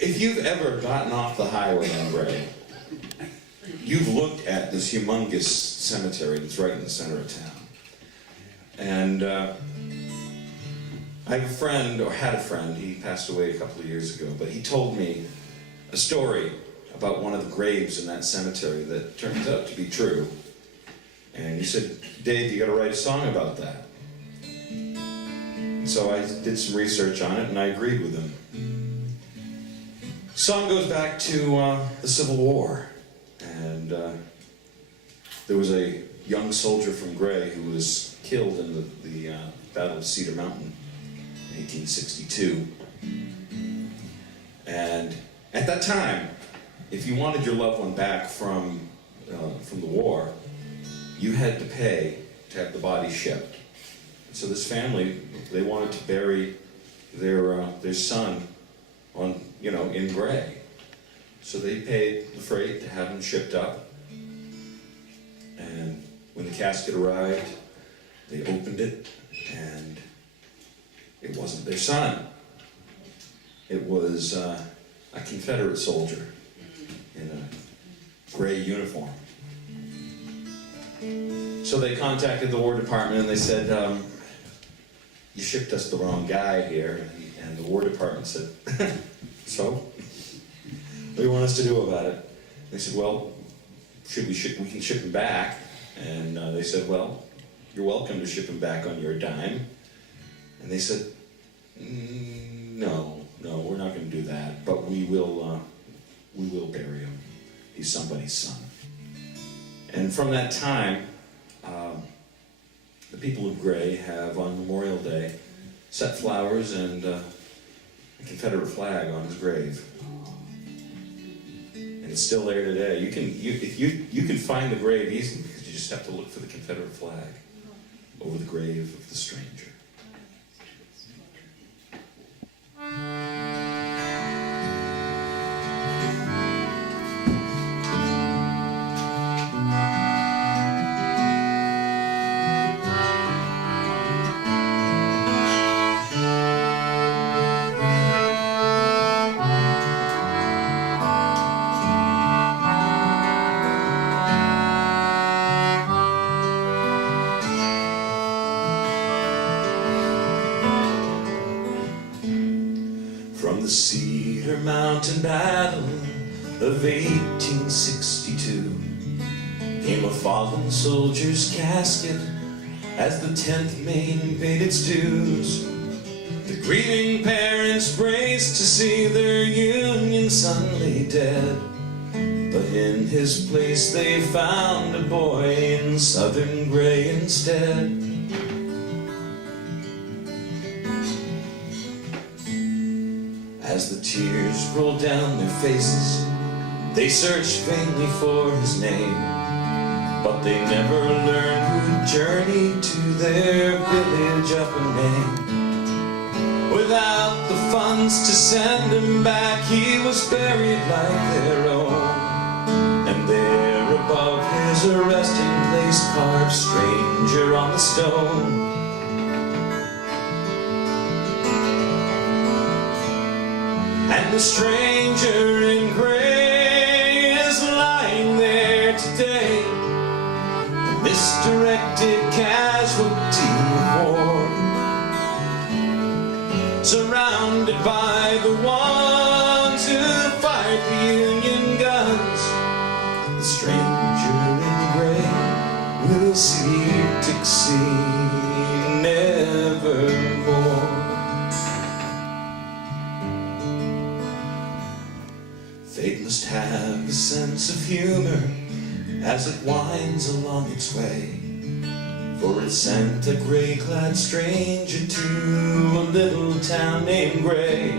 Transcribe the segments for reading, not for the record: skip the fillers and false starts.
If you've ever gotten off the highway on Gray, you've looked at this humongous cemetery that's right in the center of town. And I have a friend, or had a friend, he passed away a couple of years ago, but he told me a story about one of the graves in that cemetery that turns out to be true. And he said, Dave, you gotta write a song about that. So I did some research on it and I agreed with him. The song goes back to the Civil War. And there was a young soldier from Gray who was killed in the Battle of Cedar Mountain in 1862. And at that time, if you wanted your loved one back from the war, you had to pay to have the body shipped. So this family, they wanted to bury their son in Gray. So they paid the freight to have him shipped up. And when the casket arrived, they opened it, and it wasn't their son. It was a Confederate soldier in a gray uniform. So they contacted the War Department and they said, you shipped us the wrong guy here. And the War Department said, so? What do you want us to do about it? They said, well, we can ship him back. And they said, well, you're welcome to ship him back on your dime. And they said, no, we're not going to do that, but we will bury him. He's somebody's son. And from that time, the people of Gray have, on Memorial Day, set flowers and a Confederate flag on his grave. And it's still there today. You can find the grave easily because you just have to look for the Confederate flag over the grave of the stranger. From the Cedar Mountain Battle of 1862 came a fallen soldier's casket as the 10th Maine paid its dues. The grieving parents braced to see their Union son lay dead, but in his place they found a boy in Southern Gray instead. As the tears rolled down their faces, they searched vainly for his name, but they never learned who journeyed to their village up in Maine. Without the funds to send him back, he was buried like their own. And there above his resting place carved stranger on the stone. And the stranger in gray is lying there today, the misdirected casualty of war, surrounded by the ones who fired the Union guns. The stranger in gray will see Dixie nevermore. Fate must have a sense of humor as it winds along its way, for it sent a gray-clad stranger to a little town named Gray.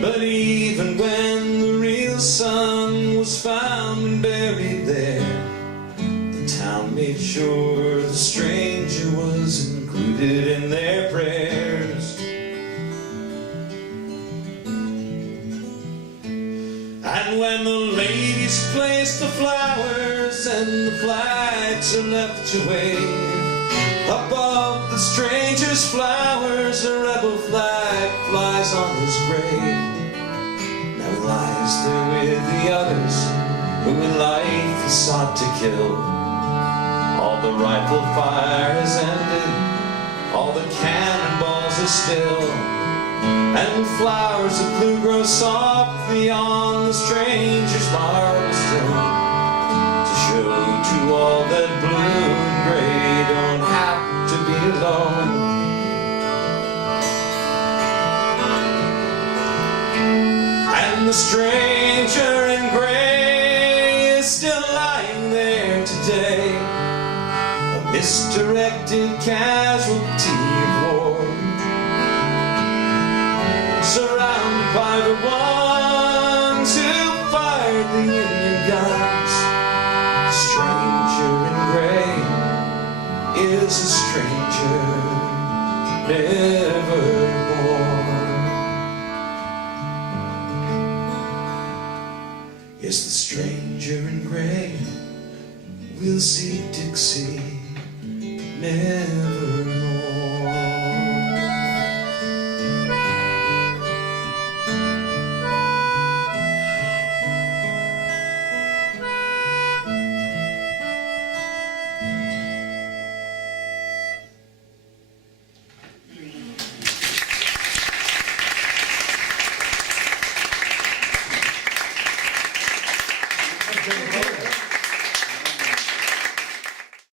But even when the real son was found and buried there, the town made sure the stranger was included in their prayers. And when the ladies place the flowers and the flags are left to wave, above the stranger's flowers a rebel flag flies on his grave. Now he lies there with the others who in life he sought to kill. All the rifle fire has ended, all the cannonballs are still, and flowers of blue grow softly on the stranger's marble stone, to show to all that blue and gray don't have to be alone. And the stranger in gray is still lying there today, a misdirected casualty of war, surrounded by the ones who fired the Union guns. The stranger in gray is a stranger never born. Yes, the stranger in gray will see Dixie never